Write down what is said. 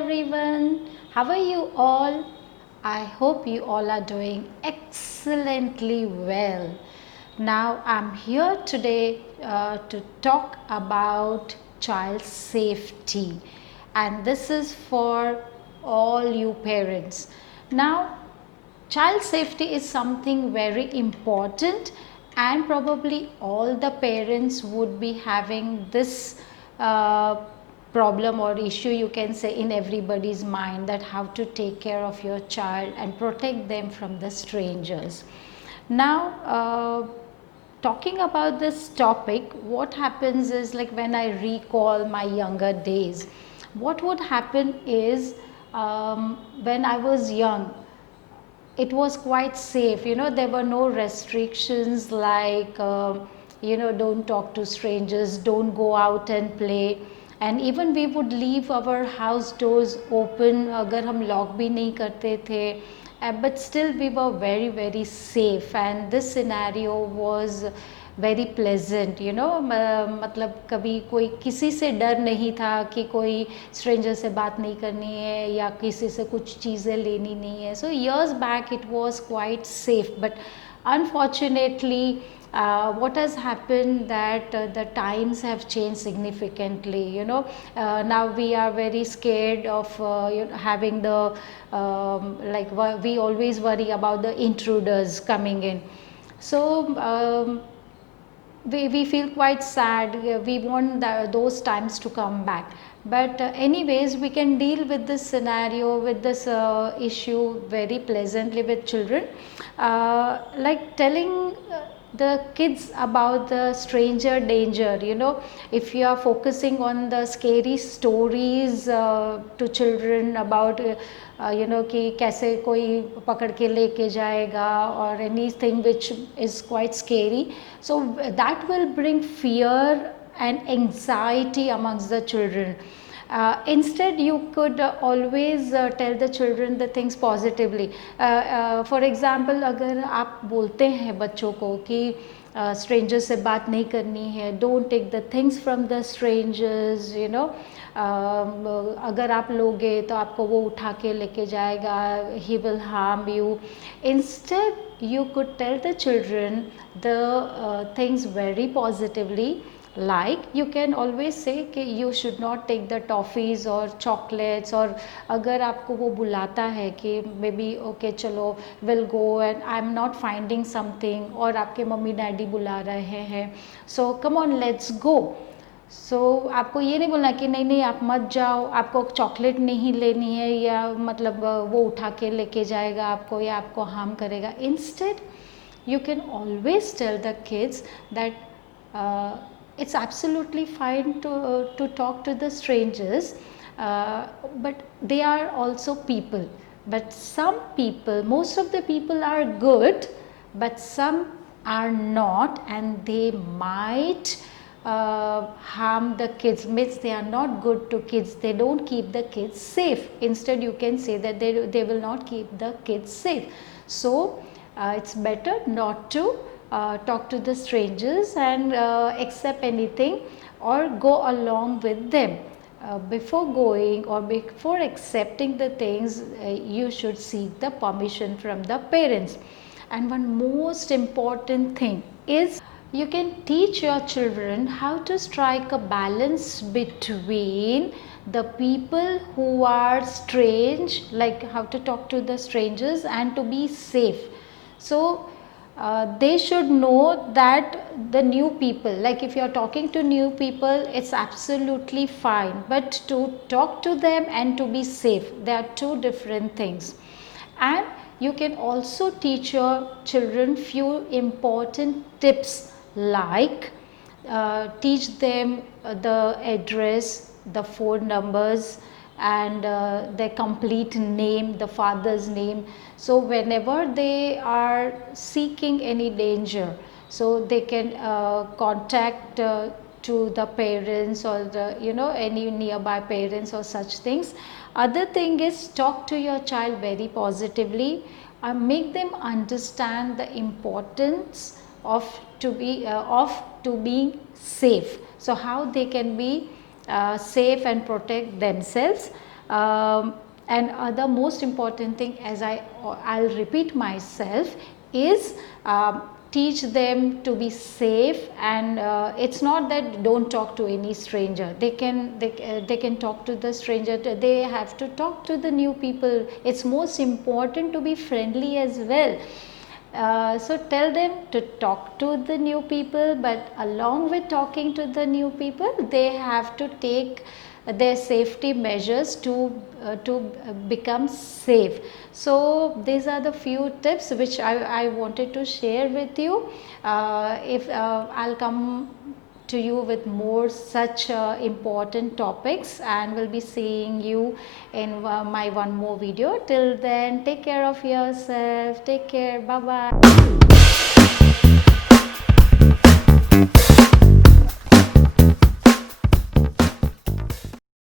everyone. How are you all? I hope you all are doing excellently well. Now, I'm here today to talk about child safety, and this is for all you parents. Now, child safety is something very important, and probably all the parents would be having this uh, problem or issue, you can say, in everybody's mind, that how to take care of your child and protect them from the strangers. Now, talking about this topic, what happens is, like, when I recall my younger days, what would happen is, when I was young, it was quite safe. There were no restrictions like, don't talk to strangers, don't go out and play. And even we would leave our house doors open, agar hum lock bhi nahi karte the, but still we were very very safe, and this scenario was very pleasant, मतलब कभी कोई किसी से डर नहीं था कि कोई स्ट्रेंजर से बात नहीं करनी है या किसी से कुछ चीज़ें लेनी नहीं है. सो years back it was quite safe, but unfortunately what has happened that the times have changed significantly. Now we are very scared of having the like, we always worry about the intruders coming in. So we feel quite sad. We want those times to come back, but anyways, we can deal with this scenario, with this issue very pleasantly with children, like telling the kids about the stranger danger. If you are focusing on the scary stories to children about कि कैसे कोई पकड़ के लेके जाएगा, or anything which is quite scary, so that will bring fear and anxiety amongst the children. Instead, you could always tell the children the things positively. For example, अगर आप बोलते हैं बच्चों को कि स्ट्रेंजर से बात नहीं करनी है, don't take the things from the strangers, अगर आप लोगे तो आपको वो उठा के लेके जाएगा, he will harm you. Instead you could tell the children the things very positively, like you can always say कि you should not take the toffees or chocolates, और अगर आपको वो बुलाता है कि maybe okay चलो we'll go and I'm not finding something, और आपके मम्मी डैडी बुला रहे हैं, so come on let's go. आपको ये नहीं बोलना कि नहीं नहीं आप मत जाओ, आपको चॉकलेट नहीं लेनी है, या मतलब वो उठा के लेके जाएगा आपको या आपको हार्म करेगा. Instead you can always tell the kids that it's absolutely fine to talk to the strangers, but they are also people. But some people, most of the people are good, but some are not, and they might harm the kids. Means they are not good to kids, they don't keep the kids safe. Instead you can say that they will not keep the kids safe. So it's better not to talk to the strangers and accept anything or go along with them. Before going or before accepting the things, you should seek the permission from the parents. And one most important thing is, you can teach your children how to strike a balance between the people who are strange, like how to talk to the strangers and to be safe. So they should know that the new people, like if you are talking to new people, it's absolutely fine, but to talk to them and to be safe, they are two different things. And you can also teach your children few important tips, like teach them the address, the phone numbers, and their complete name, the father's name. So whenever they are seeking any danger, so they can contact to the parents or the any nearby parents or such things. Other thing is, talk to your child very positively, make them understand the importance of to being safe. So how they can be safe and protect themselves. And the most important thing, as I'll repeat myself, is teach them to be safe. And it's not that don't talk to any stranger. They can talk to the stranger. They have to talk to the new people. It's most important to be friendly as well. So tell them to talk to the new people, but along with talking to the new people, they have to take their safety measures to become safe. So these are the few tips which I wanted to share with you. If I'll come to you with more such important topics, and will be seeing you in my one more video. Till then, take care of yourself. Take care. Bye bye.